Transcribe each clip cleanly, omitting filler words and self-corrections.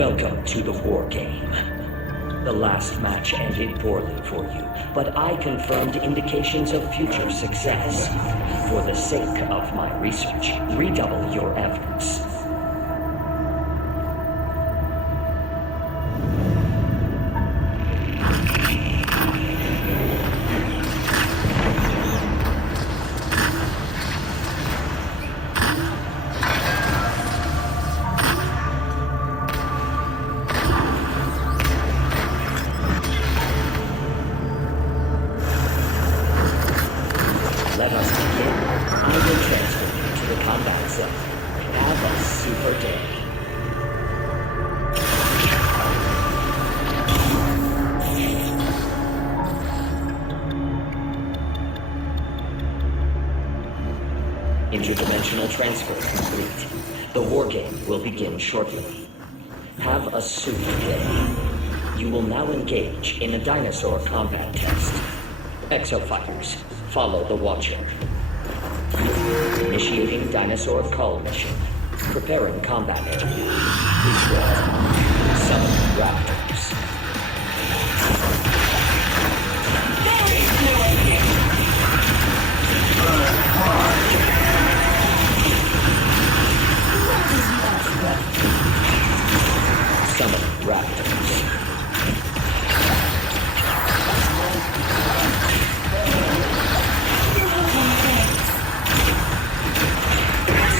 Welcome to the war game. The last match ended poorly for you, but I confirmed indications of future success. For the sake of my research, redouble your efforts. Let us begin. I will transfer you to the combat zone. Have a super day. Interdimensional transfer complete. The war game will begin shortly. Have a super day. You will now engage in a dinosaur combat test. Exofighters, follow the Watcher. Initiating dinosaur call mission. Preparing combat area. Please wait. Summon raptors. Summon raptors.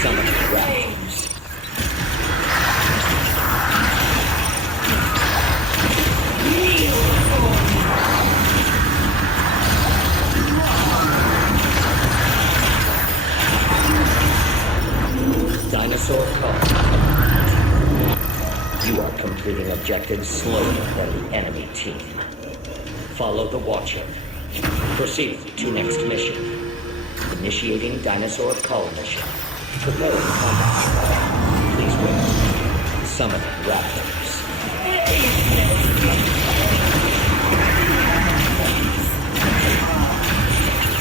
Summon raptors. Dinosaur call. You are completing objectives slower than the enemy team. Follow the Watcher. Proceed to next mission. Initiating dinosaur call mission. Preparing combat. Please wait. Summon raptors.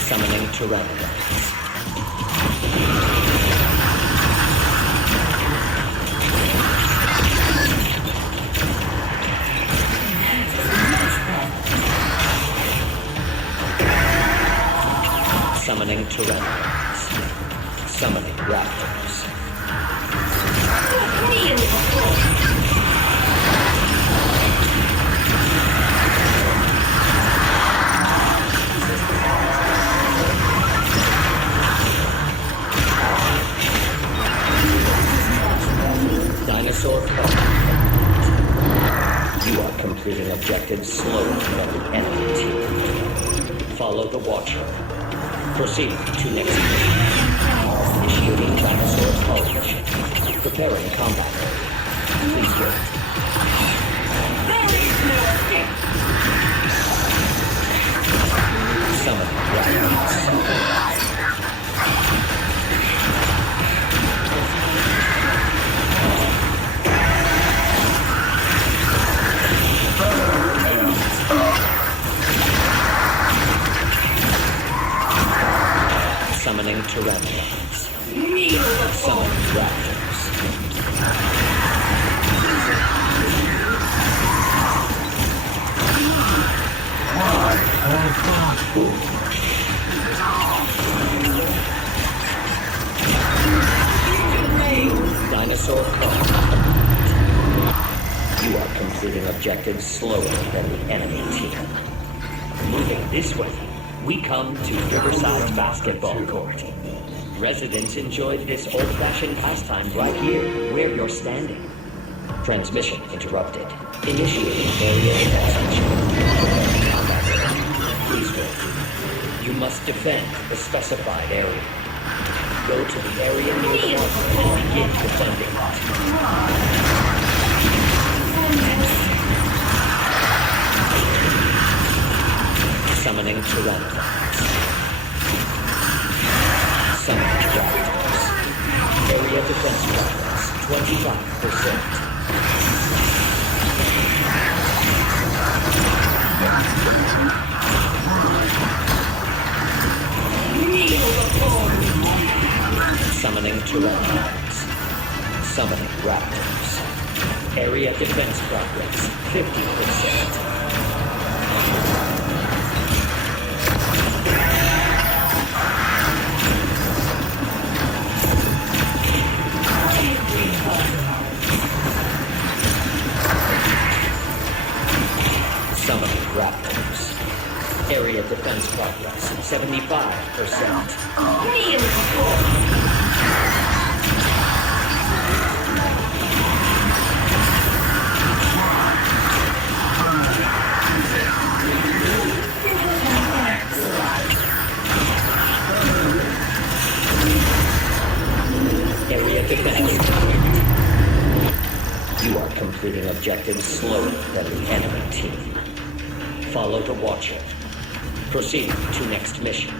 Summoning pteranodons. Summoning pteranodons. Summoning raptors. Dinosaur call. You are completing objectives slower than the enemy team. Follow the Watcher. Proceed to next mission. Initiating dinosaur call mission. Preparing combat. Please wait. Summon raptors. Summoning pteranodons. Summoning raptors. Dinosaur call. You are completing objectives slower than the enemy team. Moving this way, we come to Riverside Basketball Court. Residents enjoyed this old-fashioned pastime right here, where you're standing. Transmission interrupted. Initiating area evacuation. Combat area. Please wait. You must defend the specified area. Go to the area near the water and begin defending it. Summoning pteranodons. Summoning raptors. Area defense progress 25%. Summoning pteranodons. Summoning raptors. Area defense progress, 50%. Summoning raptors. Area defense progress, 75%. Area defense. You are completing objectives slower than the enemy team. Follow the Watcher. Proceed to next mission.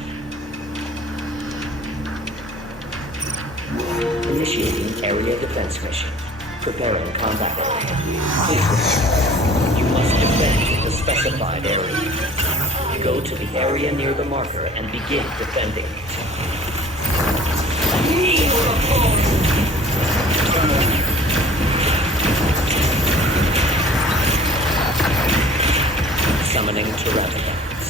Initiating area defense mission. Preparing combat area. Please remember, you must defend the specified area. Go to the area near the marker and begin defending it. Summoning Tyrannosaurs.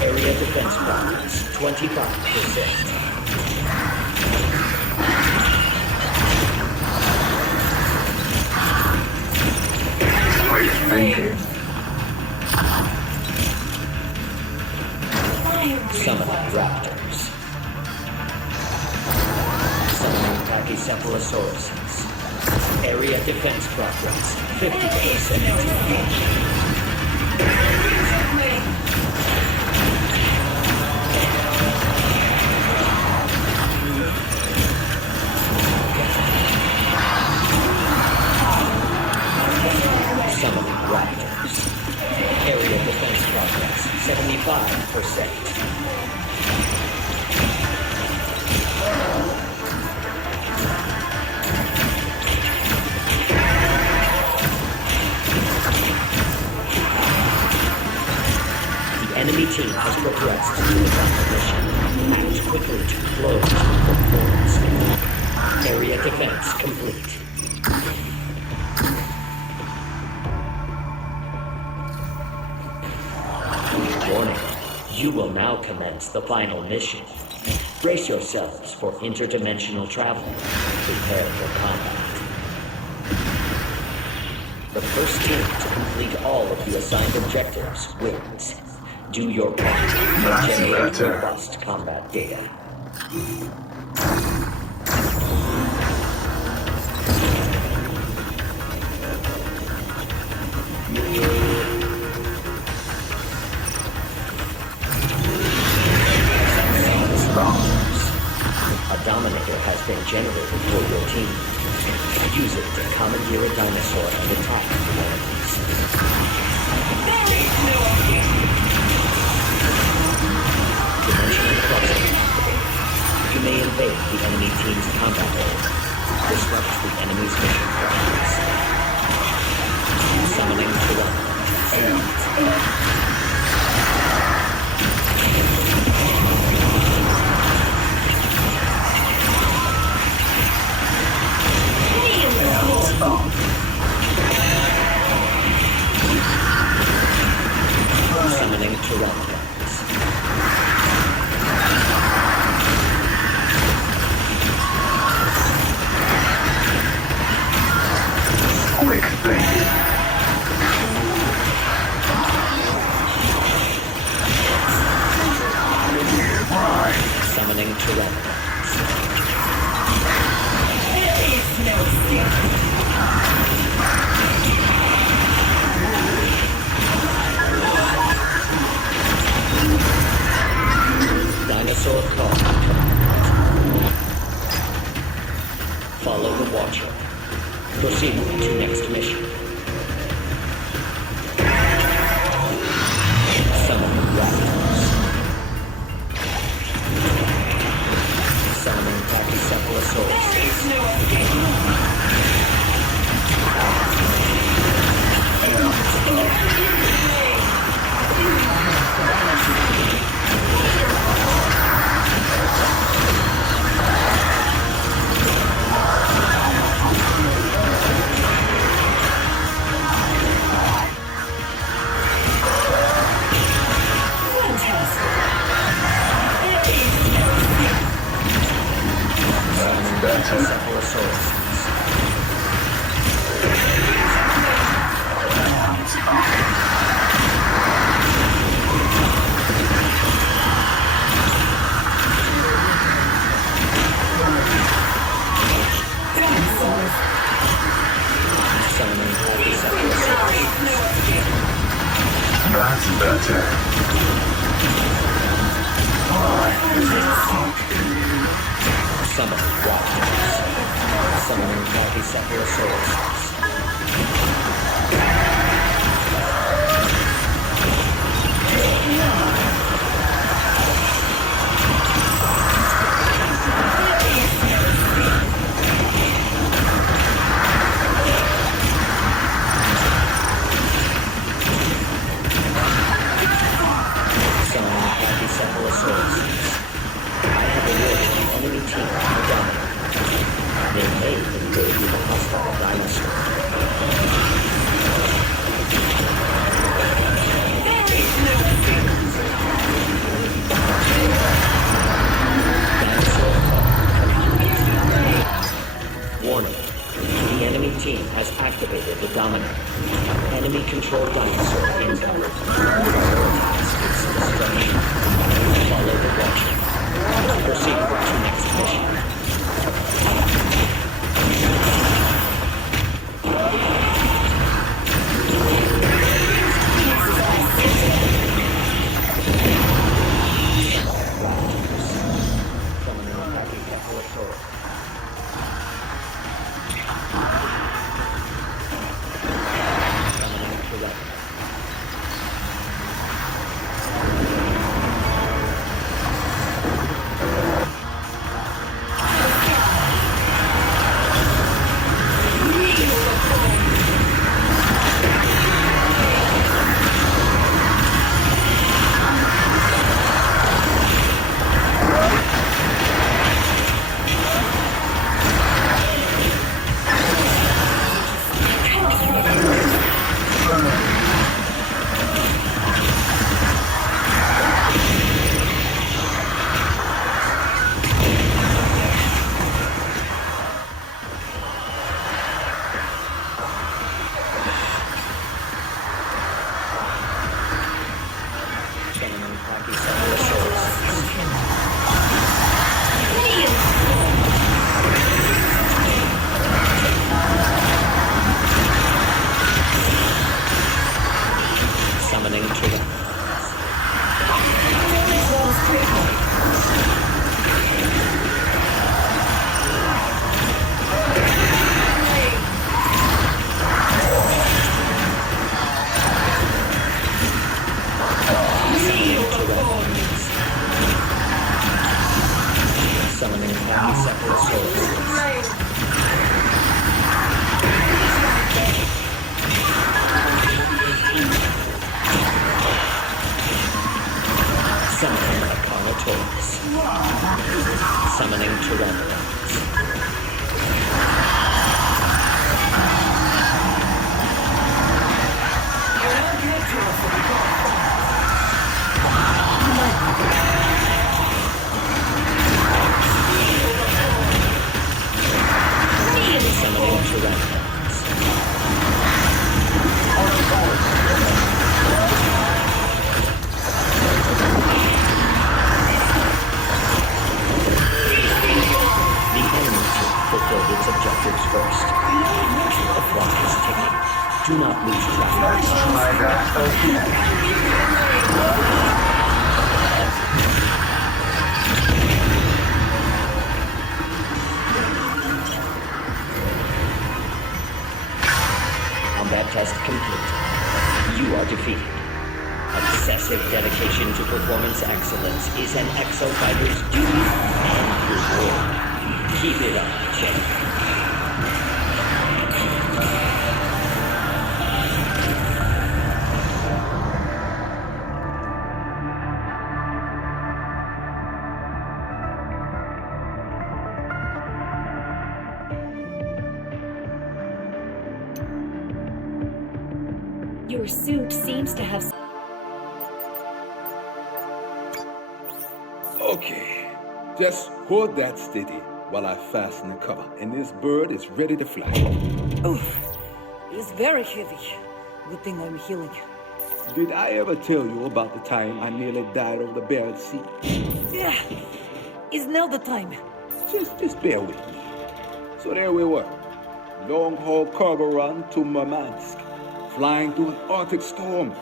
Area defense progress, 25%. Thank you. Summoning Raptors. Summoning Pachycephalosauruses. Area defense progress, 50%. Summoning Raptors. Area defense progress, 75%. Enemy team has progressed to the final mission. Act quickly to close the performance. Area defense complete. Warning. You will now commence the final mission. Brace yourselves for interdimensional travel. Prepare for combat. The first team to complete all of the assigned objectives wins. Do your part and generate robust combat data. A Dominator has been generated for your team. Use it to commandeer a dinosaur and attack the enemies. Dimensional crossing. You may invade the enemy team's combat area. Disrupt the enemy's mission plans. Summoning Tyrannosaurus. Summoning Tyrannosaurus. Quick thinking. Right. Summoning Tyrannosaurus. There is no secret. Dinosaur call. Follow the Watcher. Proceed to next mission. Summoning Raptors. Summoning Pachycephalosauruses. There is no escape. Brachiocephalosauruses. Summoning Brachiocephalosauruses. That's better. Summoning Watchers. Summoning Brachiocephalosauruses. Summoning Brachiocephalosauruses. I have awarded the enemy team a dominant. They may invade with a hostile dinosaur. Dinosaur warning. The enemy team has activated the dominant. Enemy-controlled dinosaur incoming. Prioritize its destruction. Follow the watcher. Proceed to next mission. Summoning Brachiocephalosauruses. Summoning Tyrannosaurus. Summoning Brachiocephalosauruses. Summoning Tyrannosaurus. Summoning Brachiocephalosauruses. Summoning Carnotaurus. Summoning Tyrannosaurus. Summoning Tyrannosaurus. The enemy team fulfilled its objectives first. The clock is ticking. Do not lose track. Let's try that again. Combat test complete. You are defeated. Obsessive dedication to performance excellence is an exofighter's duty and reward. Keep it up, champ. Your suit seems to have... Okay, just hold that steady. while I fasten the cover, and this bird is ready to fly. Oof. It's very heavy. Good thing I'm healing. Did I ever tell you about the time I nearly died over the Barrett Sea? Yeah. Is now the time. Just bear with me. So there we were. Long-haul cargo run to Murmansk. Flying through an Arctic storm.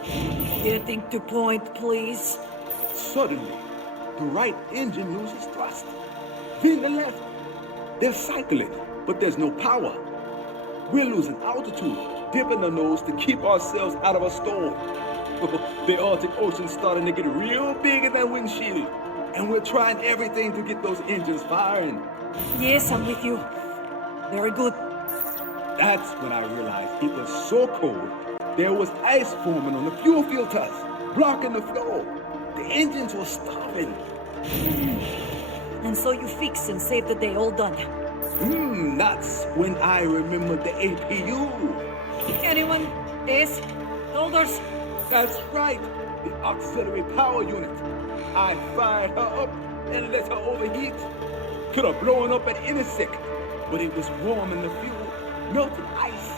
Getting to point, please. Suddenly, the right engine loses thrust. Then the left. They're cycling, but there's no power. We're losing altitude, dipping the nose to keep ourselves out of a storm. The Arctic Ocean's starting to get real big in that windshield. And we're trying everything to get those engines firing. Yes, I'm with you. Very good. That's when I realized it was so cold, there was ice forming on the fuel filters, blocking the flow. The engines were starving. And so you fix and save the day, all done. That's when I remembered the APU. Anyone? Yes? Holders? That's right, the auxiliary power unit. I fired her up and let her overheat. Could have blown up at any second, but it was warm in the fuel. Melted ice.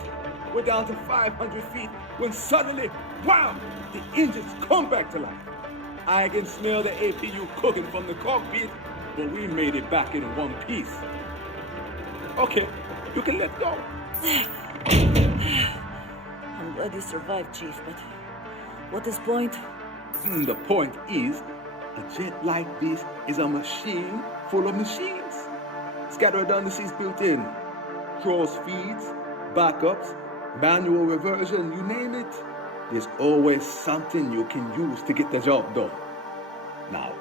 We're down to 500 feet when suddenly, wham! The engines come back to life. I can smell the APU cooking from the cockpit, but we made it back in one piece. Okay, you can let go. I'm glad you survived, Chief, but what is point? The point is, a jet like this is a machine full of machines. It's got redundancies built in. Cross feeds, backups, manual reversion, you name it. There's always something you can use to get the job done. Now,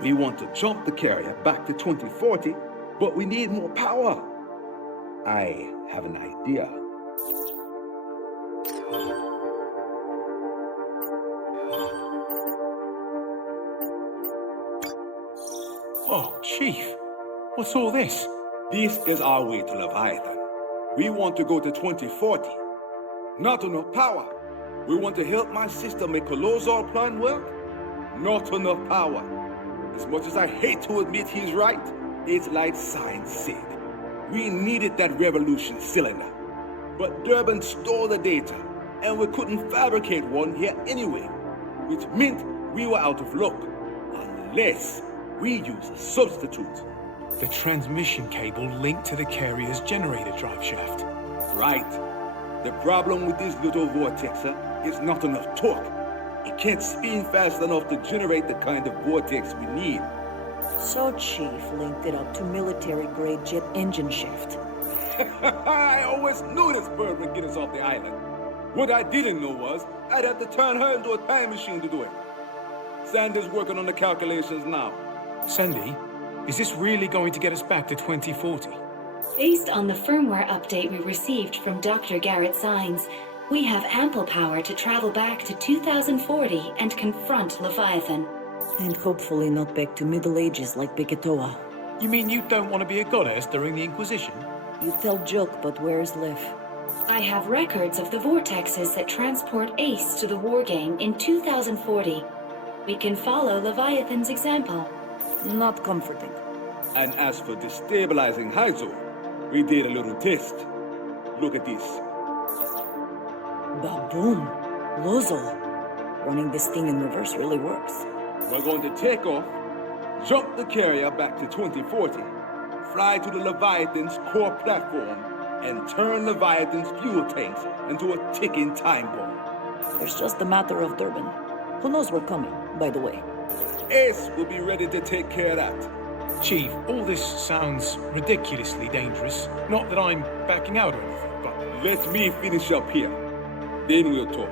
we want to jump the carrier back to 2040, but we need more power. I have an idea. Oh, Chief, what's all this? This is our way to Leviathan. We want to go to 2040. Not enough power. We want to help my sister make a Lozor plan work. Not enough power. As much as I hate to admit he's right, it's like science said. We needed that revolution cylinder. But Durban stole the data, and we couldn't fabricate one here anyway, which meant we were out of luck, unless we use a substitute. The transmission cable linked to the carrier's generator drive shaft. Right. The problem with this little vortexer is not enough torque. It can't spin fast enough to generate the kind of vortex we need. So Chief linked it up to military-grade jet engine shaft. I always knew this bird would get us off the island. What I didn't know was I'd have to turn her into a time machine to do it. Sandy's working on the calculations now. Sandy, is this really going to get us back to 2040? Based on the firmware update we received from Dr. Garrett Sines, we have ample power to travel back to 2040 and confront Leviathan. And hopefully not back to Middle Ages like Beketoa. You mean you don't want to be a goddess during the Inquisition? You tell joke, but where's Lev? I have records of the vortexes that transport Ace to the Wargame in 2040. We can follow Leviathan's example. Not comforting. And as for destabilizing Hydro, we did a little test. Look at this. Baboom! Lozol! Running this thing in reverse really works. We're going to take off, jump the carrier back to 2040, fly to the Leviathan's core platform, and turn Leviathan's fuel tanks into a ticking time bomb. There's just a matter of Durban. Who knows we're coming, by the way? Ace will be ready to take care of that. Chief, all this sounds ridiculously dangerous. Not that I'm backing out or anything, but... Let me finish up here. Then we'll talk.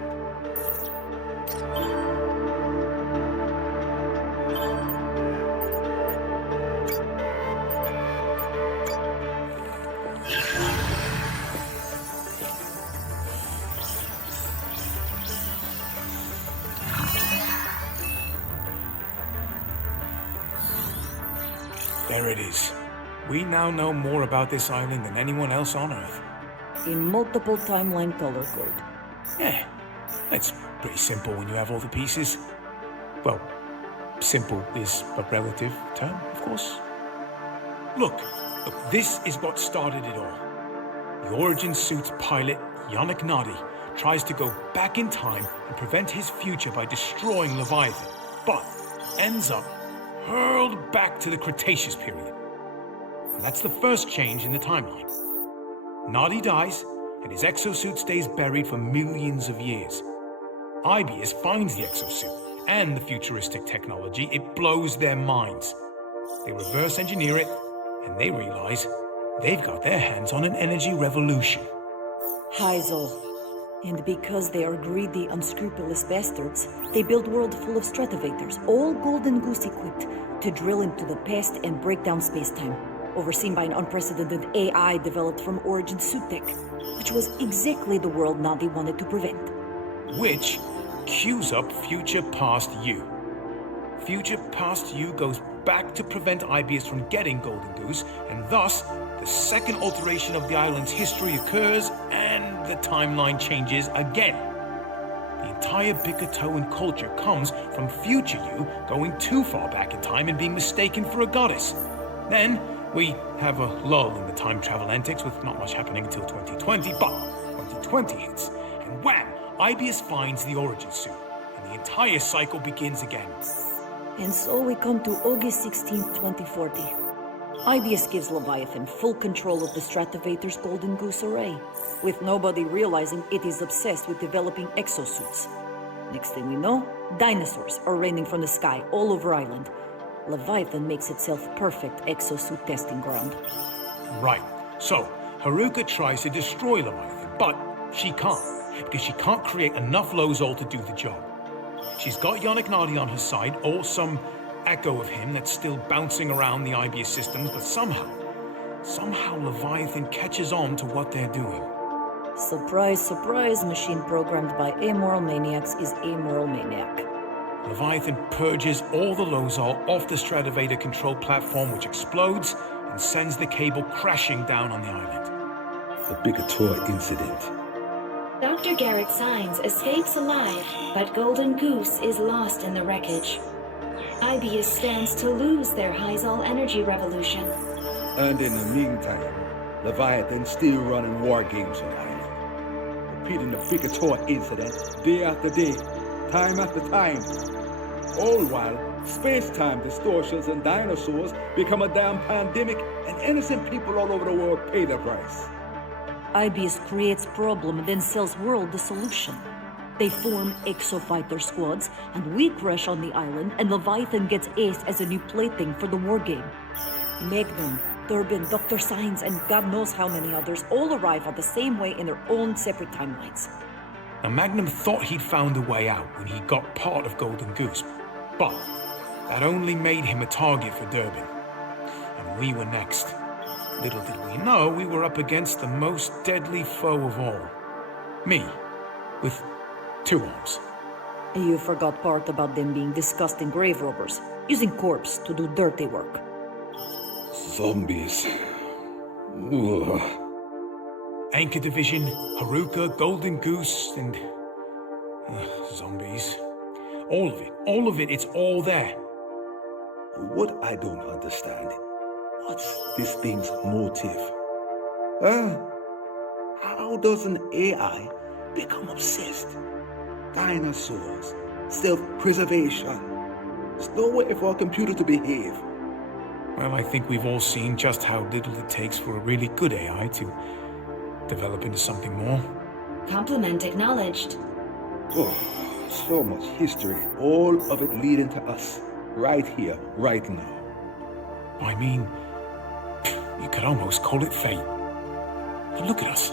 There it is. We now know more about this island than anyone else on Earth. In multiple timeline color code. Yeah, it's pretty simple when you have all the pieces. Well, simple is a relative term, of course. Look, Look, this is what started it all. The Origin Suit's pilot, Yannick Nadi, tries to go back in time and prevent his future by destroying Leviathan, but ends up hurled back to the Cretaceous period. And that's the first change in the timeline. Nadi dies, and his exosuit stays buried for millions of years. Ibius finds the exosuit and the futuristic technology. It blows their minds. They reverse engineer it, and they realize they've got their hands on an energy revolution. Heisel. And because they are greedy, unscrupulous bastards, they build a world full of stratovators, all golden goose equipped, to drill into the past and break down space-time, overseen by an unprecedented AI developed from Origin Suit Tech, which was exactly the world Nadi wanted to prevent. Which cues up Future Past You. Future Past You goes back to prevent Ibius from getting Golden Goose, and thus the second alteration of the island's history occurs, and the timeline changes again. The entire Bikatoan culture comes from Future You going too far back in time and being mistaken for a goddess. Then we have a lull in the time travel antics with not much happening until 2020, but 2020 hits, and wham! Ibius finds the Origin Suit, and the entire cycle begins again. And so we come to August 16th, 2040. Ibius gives Leviathan full control of the Stratovator's Golden Goose array, with nobody realizing it is obsessed with developing exosuits. Next thing we know, dinosaurs are raining from the sky all over Island. Leviathan makes itself perfect exosuit testing ground. Right, so Haruka tries to destroy Leviathan, but she can't, because she can't create enough Lozol to do the job. She's got Yannick Nadi on her side, or some echo of him that's still bouncing around the Ibius systems, but somehow Leviathan catches on to what they're doing. Surprise, surprise, machine programmed by amoral maniacs is amoral maniac. Leviathan purges all the Lozol off the Stratovator control platform, which explodes and sends the cable crashing down on the island. The Bikatoa incident. Dr. Garrett Signs escapes alive, but Golden Goose is lost in the wreckage. Ibius stands to lose their Heisel energy revolution. And in the meantime, Leviathan still running war games on Island, repeating the Bikatoa incident day after day, time after time. All while space-time distortions and dinosaurs become a damn pandemic, and innocent people all over the world pay the price. Ibius creates problem and then sells world the solution. They form exofighter squads, and we crash on the island, and Leviathan gets aced as a new plaything for the wargame. Magnum, Durbin, Dr. Signs, and God knows how many others all arrive on the same way in their own separate timelines. Now, Magnum thought he'd found a way out when he got part of Golden Goose, but that only made him a target for Durbin. And we were next. Little did we know we were up against the most deadly foe of all. Me, with 2 arms. You forgot part about them being disgusting grave robbers, using corpse to do dirty work. Zombies. Ugh. Anchor Division, Haruka, Golden Goose, and... zombies. All of it, it's all there. What I don't understand, what's this thing's motive? How does an AI become obsessed? Dinosaurs, self-preservation. There's no way for a computer to behave. Well, I think we've all seen just how little it takes for a really good AI to develop into something more. Compliment acknowledged. Oh, so much history, all of it leading to us, right here, right now. I mean, you could almost call it fate. But look at us.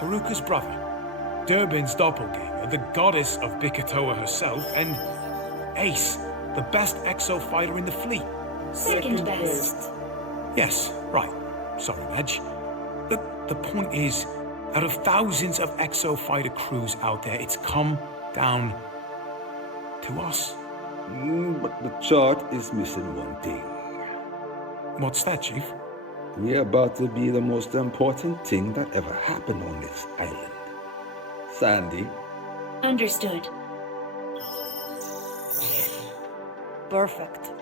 Haruka's brother, Durbin's doppelganger, the goddess of Bikatoa herself, and Ace, the best exo fighter in the fleet. Second best. Yes, right. Sorry, Madge. The point is, out of thousands of exo fighter crews out there, it's come down to us. But the chart is missing one thing. What's that, Chief? We're about to be the most important thing that ever happened on this island. Sandy. Understood. Perfect.